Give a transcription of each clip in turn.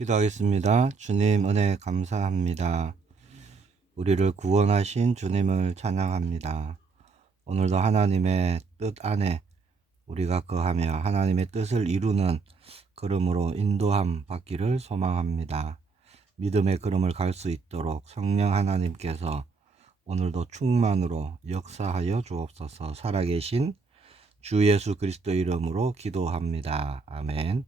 기도하겠습니다. 주님 은혜 감사합니다. 우리를 구원하신 주님을 찬양합니다. 오늘도 하나님의 뜻 안에 우리가 거하며 하나님의 뜻을 이루는 걸음으로 인도함 받기를 소망합니다. 믿음의 걸음을 갈 수 있도록 성령 하나님께서 오늘도 충만으로 역사하여 주옵소서. 살아계신 주 예수 그리스도 이름으로 기도합니다. 아멘.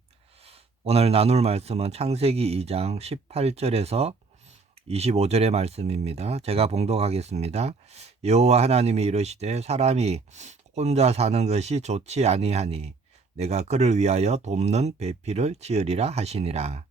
오늘 나눌 말씀은 창세기 2장 18절에서 25절의 말씀입니다. 제가 봉독하겠습니다. 여호와 하나님이 이르시되 사람이 혼자 사는 것이 좋지 아니하니 내가 그를 위하여 돕는 배필을 지으리라 하시니라.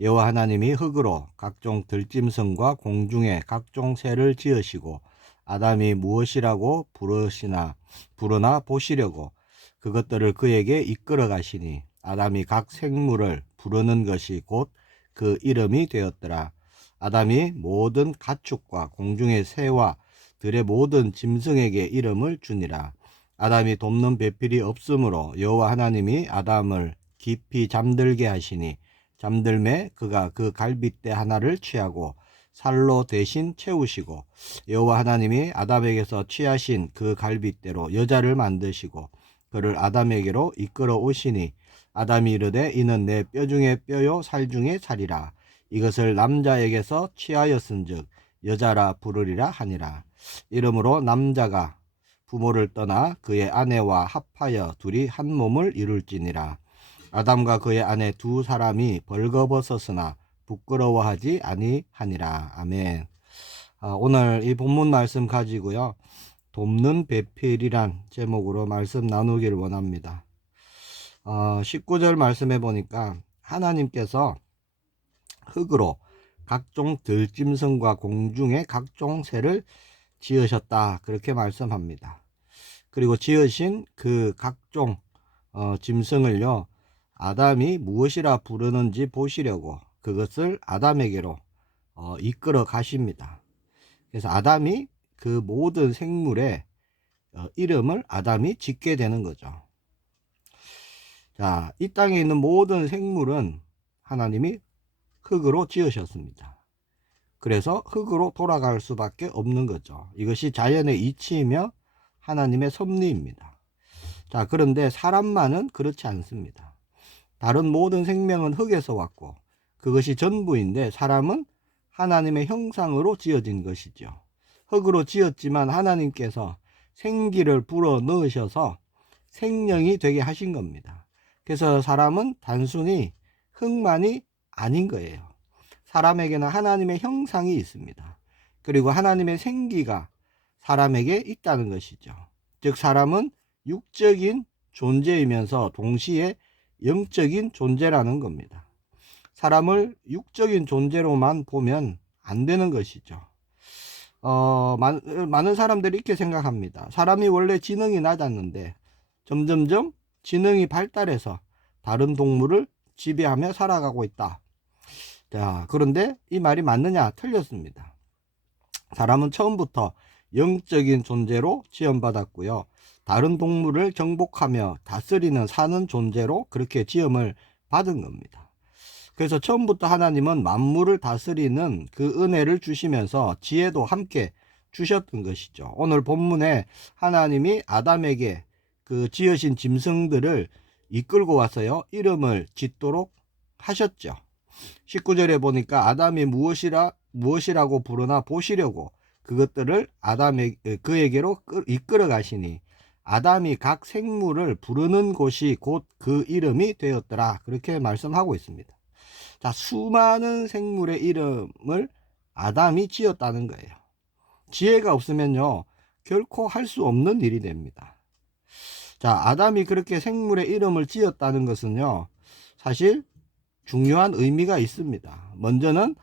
여호와 하나님이 흙으로 각종 들짐승과 공중의 각종 새를 지으시고 아담이 무엇이라고 부르나 보시려고 그것들을 그에게 이끌어 가시니 아담이 각 생물을 부르는 것이 곧 그 이름이 되었더라. 아담이 모든 가축과 공중의 새와 들의 모든 짐승에게 이름을 주니라. 아담이 돕는 배필이 없으므로 여호와 하나님이 아담을 깊이 잠들게 하시니 잠들매 그가 그 갈빗대 하나를 취하고 살로 대신 채우시고 여호와 하나님이 아담에게서 취하신 그 갈빗대로 여자를 만드시고 그를 아담에게로 이끌어 오시니 아담이 이르되 이는 내 뼈 중에 뼈요 살 중에 살이라. 이것을 남자에게서 취하였은즉 여자라 부르리라 하니라. 이러므로 남자가 부모를 떠나 그의 아내와 합하여 둘이 한 몸을 이룰지니라. 아담과 그의 아내 두 사람이 벌거벗었으나 부끄러워하지 아니하니라. 아멘. 오늘 이 본문 말씀 가지고요, 돕는 배필이란 제목으로 말씀 나누기를 원합니다. 19절 말씀해 보니까 하나님께서 흙으로 각종 들짐승과 공중의 각종 새를 지으셨다, 그렇게 말씀합니다. 그리고 지으신 그 각종 짐승을요, 아담이 무엇이라 부르는지 보시려고 그것을 아담에게로 이끌어 가십니다. 그래서 아담이 그 모든 생물의 이름을 아담이 짓게 되는 거죠. 자, 이 땅에 있는 모든 생물은 하나님이 흙으로 지으셨습니다. 그래서 흙으로 돌아갈 수밖에 없는 거죠. 이것이 자연의 이치이며 하나님의 섭리입니다. 자, 그런데 사람만은 그렇지 않습니다. 다른 모든 생명은 흙에서 왔고 그것이 전부인데 사람은 하나님의 형상으로 지어진 것이죠. 흙으로 지었지만 하나님께서 생기를 불어 넣으셔서 생명이 되게 하신 겁니다. 그래서 사람은 단순히 흙만이 아닌 거예요. 사람에게는 하나님의 형상이 있습니다. 그리고 하나님의 생기가 사람에게 있다는 것이죠. 즉 사람은 육적인 존재이면서 동시에 영적인 존재라는 겁니다. 사람을 육적인 존재로만 보면 안 되는 것이죠. 많은 사람들이 이렇게 생각합니다. 사람이 원래 지능이 낮았는데 점점점 지능이 발달해서 다른 동물을 지배하며 살아가고 있다. 자, 그런데 이 말이 맞느냐? 틀렸습니다. 사람은 처음부터 영적인 존재로 지음받았고요. 다른 동물을 정복하며 다스리는 사는 존재로 그렇게 지음을 받은 겁니다. 그래서 처음부터 하나님은 만물을 다스리는 그 은혜를 주시면서 지혜도 함께 주셨던 것이죠. 오늘 본문에 하나님이 아담에게 그 지으신 짐승들을 이끌고 와서요, 이름을 짓도록 하셨죠. 19절에 보니까 아담이 무엇이라고 부르나 보시려고 그것들을 그에게로 이끌어 가시니 아담이 각 생물을 부르는 곳이 곧 그 이름이 되었더라, 그렇게 말씀하고 있습니다. 자, 수많은 생물의 이름을 아담이 지었다는 거예요. 지혜가 없으면요, 결코 할 수 없는 일이 됩니다. 자, 아담이 그렇게 생물의 이름을 지었다는 것은요, 사실 중요한 의미가 있습니다. 먼저는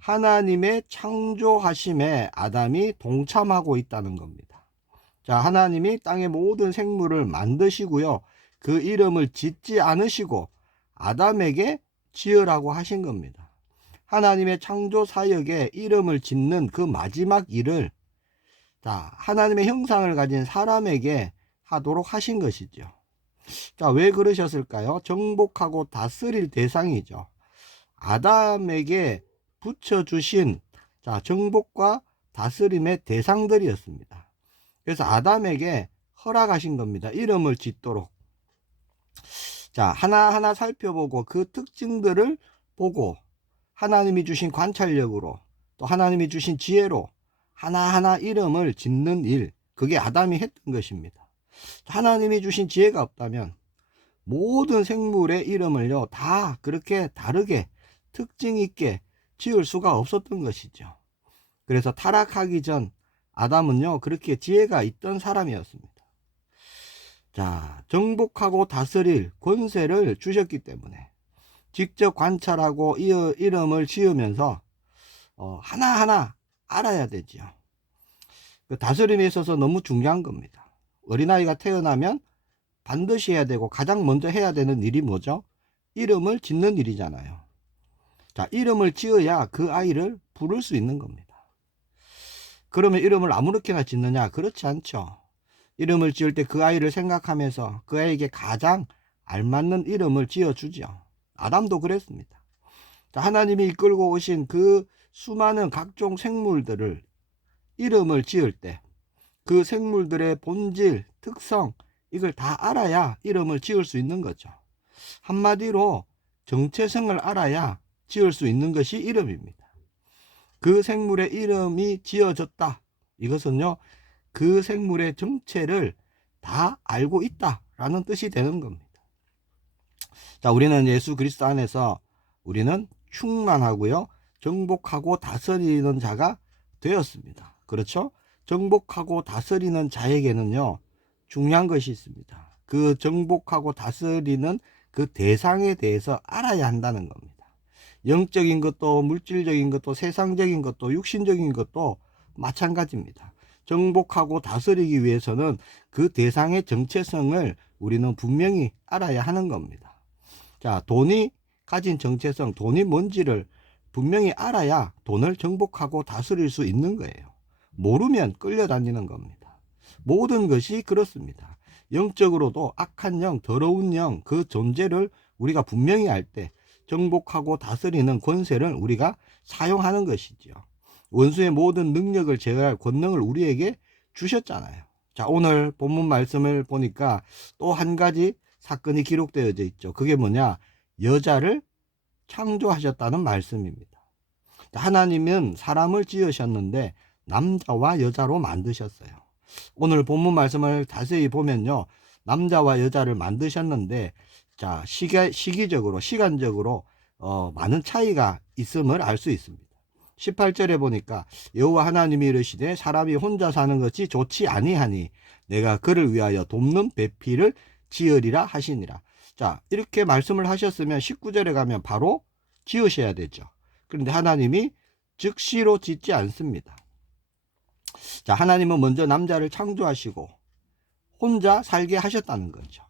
하나님의 창조하심에 아담이 동참하고 있다는 겁니다. 자, 하나님이 땅의 모든 생물을 만드시고요, 그 이름을 짓지 않으시고 아담에게 지으라고 하신 겁니다. 하나님의 창조 사역에 이름을 짓는 그 마지막 일을 하나님의 형상을 가진 사람에게 하도록 하신 것이죠. 자, 왜 그러셨을까요? 정복하고 다스릴 대상이죠. 아담에게 붙여주신 정복과 다스림의 대상들이었습니다. 그래서 아담에게 허락하신 겁니다. 이름을 짓도록. 하나하나 살펴보고 그 특징들을 보고 하나님이 주신 관찰력으로 또 하나님이 주신 지혜로 하나하나 이름을 짓는 일, 그게 아담이 했던 것입니다. 하나님이 주신 지혜가 없다면 모든 생물의 이름을요 다 그렇게 다르게 특징 있게 지을 수가 없었던 것이죠. 그래서 타락하기 전 아담은요 그렇게 지혜가 있던 사람이었습니다. 정복하고 다스릴 권세를 주셨기 때문에 직접 관찰하고 이름을 지으면서 하나하나 알아야 되죠. 그 다스림에 있어서 너무 중요한 겁니다. 어린아이가 태어나면 반드시 해야 되고 가장 먼저 해야 되는 일이 뭐죠? 이름을 짓는 일이잖아요. 이름을 지어야 그 아이를 부를 수 있는 겁니다. 그러면 이름을 아무렇게나 짓느냐? 그렇지 않죠. 이름을 지을 때 그 아이를 생각하면서 그 아이에게 가장 알맞는 이름을 지어주죠. 아담도 그랬습니다. 하나님이 이끌고 오신 그 수많은 각종 생물들을 이름을 지을 때 그 생물들의 본질, 특성, 이걸 다 알아야 이름을 지을 수 있는 거죠. 한마디로 정체성을 알아야 지을 수 있는 것이 이름입니다. 그 생물의 이름이 지어졌다. 이것은요, 그 생물의 정체를 다 알고 있다라는 뜻이 되는 겁니다. 우리는 예수 그리스도 안에서 우리는 충만하고요, 정복하고 다스리는 자가 되었습니다. 그렇죠? 정복하고 다스리는 자에게는요, 중요한 것이 있습니다. 그 정복하고 다스리는 그 대상에 대해서 알아야 한다는 겁니다. 영적인 것도 물질적인 것도 세상적인 것도 육신적인 것도 마찬가지입니다. 정복하고 다스리기 위해서는 그 대상의 정체성을 우리는 분명히 알아야 하는 겁니다. 돈이 가진 정체성, 돈이 뭔지를 분명히 알아야 돈을 정복하고 다스릴 수 있는 거예요. 모르면 끌려다니는 겁니다. 모든 것이 그렇습니다. 영적으로도 악한 영, 더러운 영, 그 존재를 우리가 분명히 알 때 정복하고 다스리는 권세를 우리가 사용하는 것이지요. 원수의 모든 능력을 제어할 권능을 우리에게 주셨잖아요. 오늘 본문 말씀을 보니까 또 한 가지 사건이 기록되어져 있죠. 그게 뭐냐? 여자를 창조하셨다는 말씀입니다. 하나님은 사람을 지으셨는데 남자와 여자로 만드셨어요. 오늘 본문 말씀을 자세히 보면요, 남자와 여자를 만드셨는데 시기적으로 시간적으로 많은 차이가 있음을 알 수 있습니다. 18절에 보니까 여호와 하나님이 이르시되 사람이 혼자 사는 것이 좋지 아니하니 내가 그를 위하여 돕는 배필을 지으리라 하시니라. 이렇게 말씀을 하셨으면 19절에 가면 바로 지으셔야 되죠. 그런데 하나님이 즉시로 짓지 않습니다. 하나님은 먼저 남자를 창조하시고 혼자 살게 하셨다는 거죠.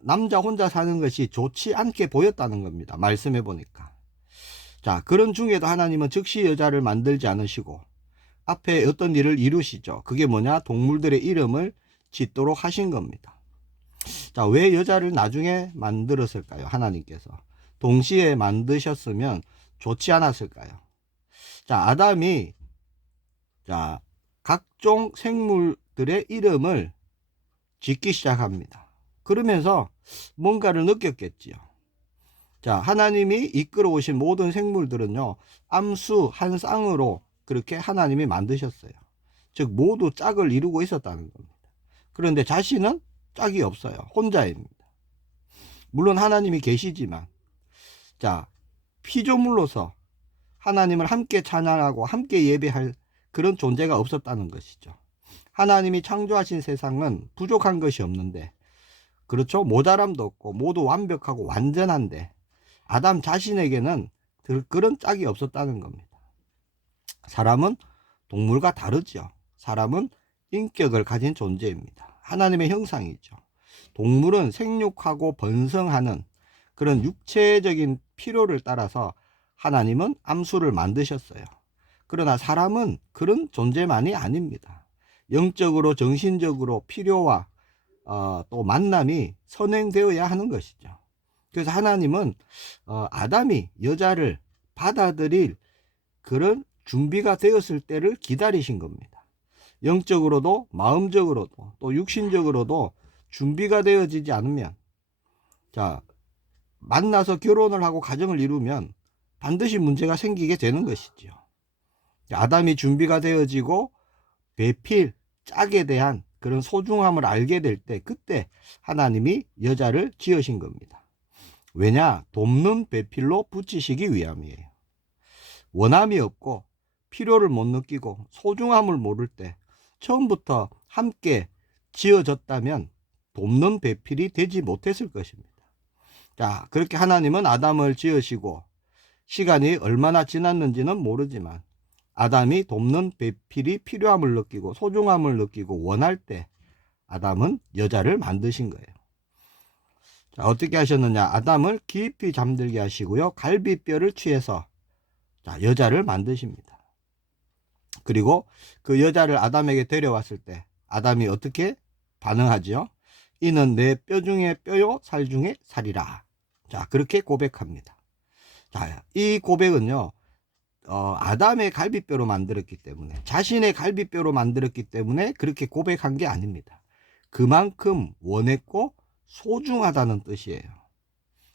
남자 혼자 사는 것이 좋지 않게 보였다는 겁니다. 말씀해 보니까. 그런 중에도 하나님은 즉시 여자를 만들지 않으시고 앞에 어떤 일을 이루시죠. 그게 뭐냐? 동물들의 이름을 짓도록 하신 겁니다. 왜 여자를 나중에 만들었을까요? 하나님께서 동시에 만드셨으면 좋지 않았을까요? 아담이 각종 생물들의 이름을 짓기 시작합니다. 그러면서 뭔가를 느꼈겠지요. 하나님이 이끌어 오신 모든 생물들은요, 암수 한 쌍으로 그렇게 하나님이 만드셨어요. 즉 모두 짝을 이루고 있었다는 겁니다. 그런데 자신은 짝이 없어요. 혼자입니다. 물론 하나님이 계시지만 피조물로서 하나님을 함께 찬양하고 함께 예배할 그런 존재가 없었다는 것이죠. 하나님이 창조하신 세상은 부족한 것이 없는데, 그렇죠? 모자람도 없고 모두 완벽하고 완전한데 아담 자신에게는 그런 짝이 없었다는 겁니다. 사람은 동물과 다르죠. 사람은 인격을 가진 존재입니다. 하나님의 형상이죠. 동물은 생육하고 번성하는 그런 육체적인 필요를 따라서 하나님은 암수를 만드셨어요. 그러나 사람은 그런 존재만이 아닙니다. 영적으로 정신적으로 필요와 또 만남이 선행되어야 하는 것이죠. 그래서 하나님은 아담이 여자를 받아들일 그런 준비가 되었을 때를 기다리신 겁니다. 영적으로도 마음적으로도 또 육신적으로도 준비가 되어지지 않으면, 자, 만나서 결혼을 하고 가정을 이루면 반드시 문제가 생기게 되는 것이죠. 아담이 준비가 되어지고 배필, 짝에 대한 그런 소중함을 알게 될 때, 그때 하나님이 여자를 지으신 겁니다. 왜냐? 돕는 배필로 붙이시기 위함이에요. 원함이 없고 필요를 못 느끼고 소중함을 모를 때 처음부터 함께 지어졌다면 돕는 배필이 되지 못했을 것입니다. 자, 그렇게 하나님은 아담을 지으시고 시간이 얼마나 지났는지는 모르지만 아담이 돕는 배필이 필요함을 느끼고 소중함을 느끼고 원할 때 아담은 여자를 만드신 거예요. 자, 어떻게 하셨느냐? 아담을 깊이 잠들게 하시고요. 갈비뼈를 취해서 여자를 만드십니다. 그리고 그 여자를 아담에게 데려왔을 때 아담이 어떻게 반응하죠? 이는 내 뼈 중에 뼈요 살 중에 살이라. 자, 그렇게 고백합니다. 자, 이 고백은요, 아담의 갈비뼈로 만들었기 때문에, 자신의 갈비뼈로 만들었기 때문에 그렇게 고백한 게 아닙니다. 그만큼 원했고 소중하다는 뜻이에요.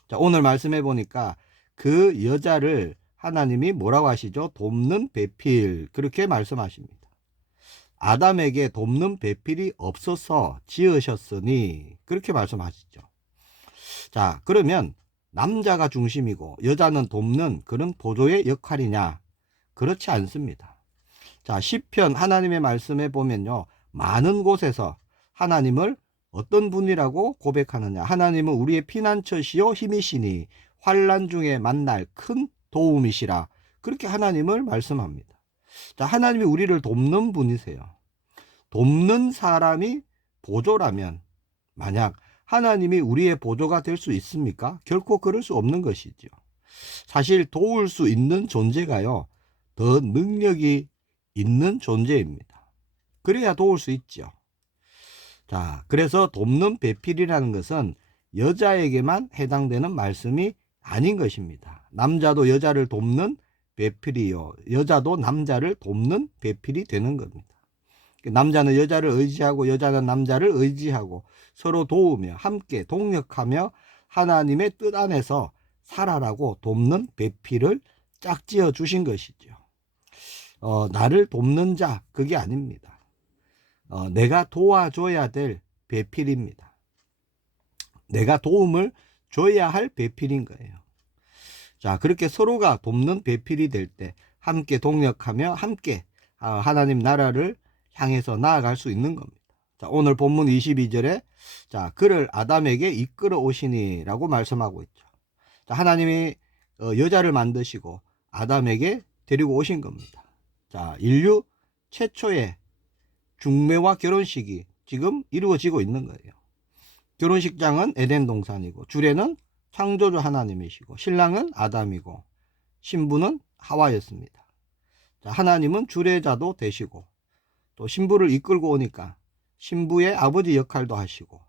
자, 오늘 말씀해 보니까 그 여자를 하나님이 뭐라고 하시죠? 돕는 배필, 그렇게 말씀하십니다. 아담에게 돕는 배필이 없어서 지으셨으니, 그렇게 말씀하시죠. 자, 그러면 남자가 중심이고 여자는 돕는 그런 보조의 역할이냐? 그렇지 않습니다. 자, 시편 하나님의 말씀에 보면요, 많은 곳에서 하나님을 어떤 분이라고 고백하느냐? 하나님은 우리의 피난처시요 힘이시니 환난 중에 만날 큰 도움이시라. 그렇게 하나님을 말씀합니다. 자, 하나님이 우리를 돕는 분이세요. 돕는 사람이 보조라면, 만약 하나님이 우리의 보조가 될 수 있습니까? 결코 그럴 수 없는 것이죠. 사실 도울 수 있는 존재가요, 더 능력이 있는 존재입니다. 그래야 도울 수 있죠. 자, 그래서 돕는 배필이라는 것은 여자에게만 해당되는 말씀이 아닌 것입니다. 남자도 여자를 돕는 배필이요, 여자도 남자를 돕는 배필이 되는 겁니다. 남자는 여자를 의지하고 여자는 남자를 의지하고 서로 도우며 함께 동력하며 하나님의 뜻 안에서 살아라고 돕는 배필을 짝지어 주신 것이죠. 나를 돕는 자, 그게 아닙니다. 내가 도와줘야 될 배필입니다. 내가 도움을 줘야 할 배필인 거예요. 자, 그렇게 서로가 돕는 배필이 될 때 함께 동력하며 함께 하나님 나라를 향해서 나아갈 수 있는 겁니다. 자, 오늘 본문 22절에 자, 그를 아담에게 이끌어 오시니라고 말씀하고 있죠. 자, 하나님이 여자를 만드시고 아담에게 데리고 오신 겁니다. 자, 인류 최초의 중매와 결혼식이 지금 이루어지고 있는 거예요. 결혼식장은 에덴 동산이고 주례는 창조주 하나님이시고 신랑은 아담이고 신부는 하와였습니다. 자, 하나님은 주례자도 되시고 또 신부를 이끌고 오니까 신부의 아버지 역할도 하시고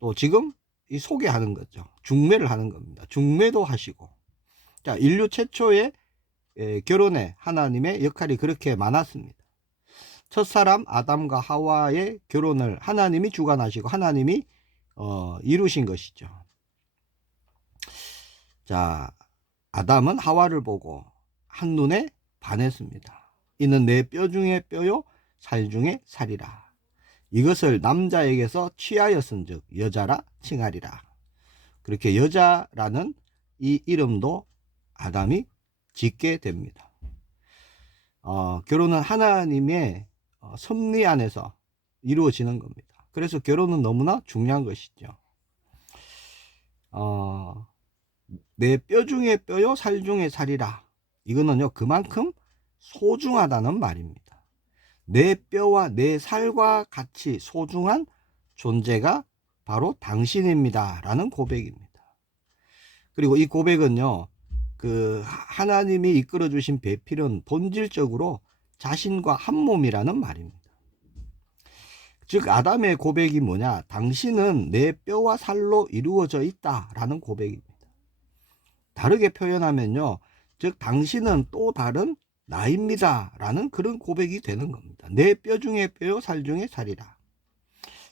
또 지금 이 소개하는 거죠. 중매를 하는 겁니다. 중매도 하시고. 자, 인류 최초의 결혼에 하나님의 역할이 그렇게 많았습니다. 첫사람 아담과 하와의 결혼을 하나님이 주관하시고 하나님이 이루신 것이죠. 자, 아담은 하와를 보고 한눈에 반했습니다. 이는 내 뼈 중에 뼈요 살 중에 살이라. 이것을 남자에게서 취하였은즉 여자라 칭하리라. 그렇게 여자라는 이 이름도 아담이 짓게 됩니다. 결혼은 하나님의 섭리 안에서 이루어지는 겁니다. 그래서 결혼은 너무나 중요한 것이죠. 내 뼈 중에 뼈요 살 중에 살이라. 이거는요, 그만큼 소중하다는 말입니다. 내 뼈와 내 살과 같이 소중한 존재가 바로 당신입니다 라는 고백입니다. 그리고 이 고백은요, 그 하나님이 이끌어 주신 배필은 본질적으로 자신과 한 몸이라는 말입니다. 즉 아담의 고백이 뭐냐? 당신은 내 뼈와 살로 이루어져 있다라는 고백입니다. 다르게 표현하면요, 즉 당신은 또 다른 나입니다 라는 그런 고백이 되는 겁니다. 내 뼈 중에 뼈요 살 중에 살이라.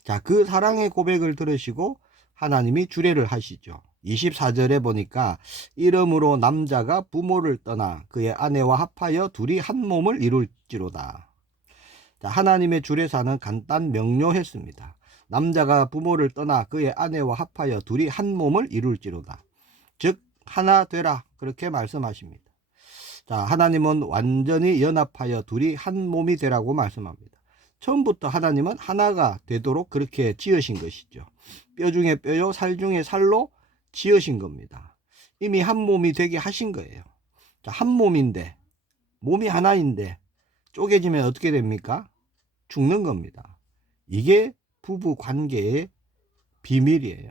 자, 그 사랑의 고백을 들으시고 하나님이 주례를 하시죠. 24절에 보니까 이러므로 남자가 부모를 떠나 그의 아내와 합하여 둘이 한 몸을 이룰지로다. 자, 하나님의 주례사는 간단 명료했습니다. 남자가 부모를 떠나 그의 아내와 합하여 둘이 한 몸을 이룰지로다. 즉 하나 되라, 그렇게 말씀하십니다. 자, 하나님은 완전히 연합하여 둘이 한 몸이 되라고 말씀합니다. 처음부터 하나님은 하나가 되도록 그렇게 지으신 것이죠. 뼈 중에 뼈요 살 중에 살로 지으신 겁니다. 이미 한 몸이 되게 하신 거예요. 자, 한 몸인데, 몸이 하나인데 쪼개지면 어떻게 됩니까? 죽는 겁니다. 이게 부부 관계의 비밀이에요.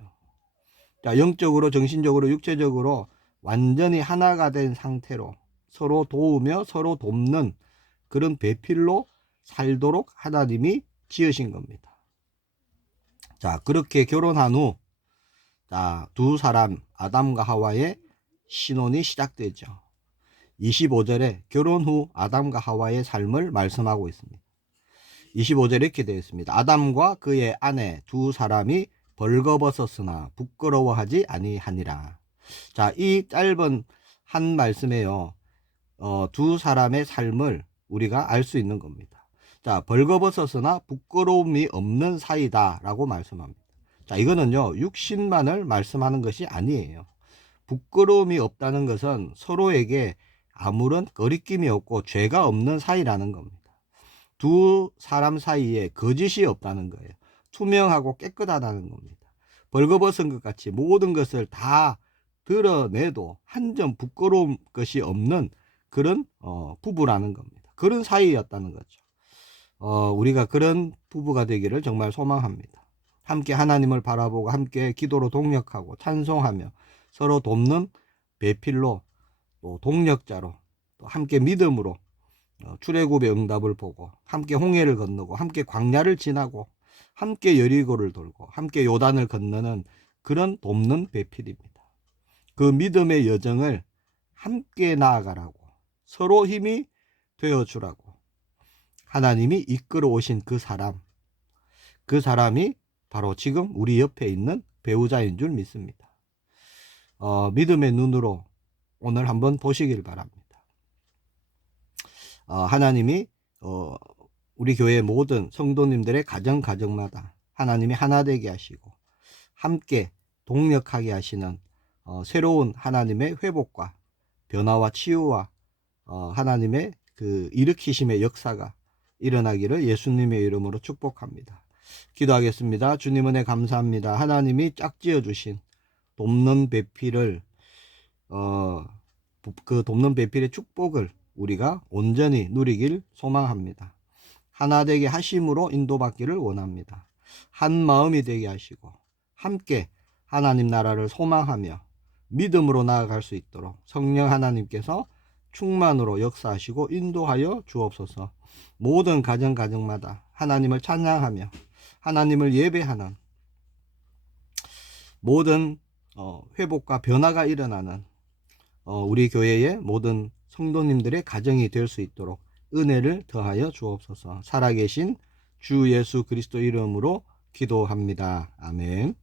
자, 영적으로, 정신적으로, 육체적으로 완전히 하나가 된 상태로 서로 도우며 서로 돕는 그런 배필로 살도록 하나님이 지으신 겁니다. 자, 그렇게 결혼한 후, 자, 두 사람, 아담과 하와의 신혼이 시작되죠. 25절에 결혼 후 아담과 하와의 삶을 말씀하고 있습니다. 25절에 이렇게 되어 있습니다. 아담과 그의 아내 두 사람이 벌거벗었으나 부끄러워하지 아니하니라. 자, 이 짧은 한 말씀에요, 두 사람의 삶을 우리가 알 수 있는 겁니다. 자, 벌거벗었으나 부끄러움이 없는 사이다 라고 말씀합니다. 자, 이거는요, 육신만을 말씀하는 것이 아니에요. 부끄러움이 없다는 것은 서로에게 아무런 거리낌이 없고 죄가 없는 사이라는 겁니다. 두 사람 사이에 거짓이 없다는 거예요. 투명하고 깨끗하다는 겁니다. 벌거벗은 것 같이 모든 것을 다 드러내도 한 점 부끄러운 것이 없는 그런 부부라는 겁니다. 그런 사이였다는 거죠. 우리가 그런 부부가 되기를 정말 소망합니다. 함께 하나님을 바라보고 함께 기도로 동력하고 찬송하며 서로 돕는 배필로, 또 동력자로, 또 함께 믿음으로 출애굽의 응답을 보고 함께 홍해를 건너고 함께 광야를 지나고 함께 여리고를 돌고 함께 요단을 건너는 그런 돕는 배필입니다. 그 믿음의 여정을 함께 나아가라고, 서로 힘이 되어주라고 하나님이 이끌어 오신 그 사람이 바로 지금 우리 옆에 있는 배우자인 줄 믿습니다. 믿음의 눈으로 오늘 한번 보시길 바랍니다. 하나님이 우리 교회 모든 성도님들의 가정마다 하나님이 하나 되게 하시고 함께 동력하게 하시는 새로운 하나님의 회복과 변화와 치유와 하나님의 그 일으키심의 역사가 일어나기를 예수님의 이름으로 축복합니다. 기도하겠습니다. 주님 은혜 감사합니다. 하나님이 짝지어 주신 돕는 배필을 그 돕는 배필의 축복을 우리가 온전히 누리길 소망합니다. 하나 되게 하심으로 인도받기를 원합니다. 한 마음이 되게 하시고 함께 하나님 나라를 소망하며 믿음으로 나아갈 수 있도록 성령 하나님께서 충만으로 역사하시고 인도하여 주옵소서. 모든 가정마다 하나님을 찬양하며 하나님을 예배하는 모든 회복과 변화가 일어나는 우리 교회의 모든 성도님들의 가정이 될 수 있도록 은혜를 더하여 주옵소서. 살아계신 주 예수 그리스도 이름으로 기도합니다. 아멘.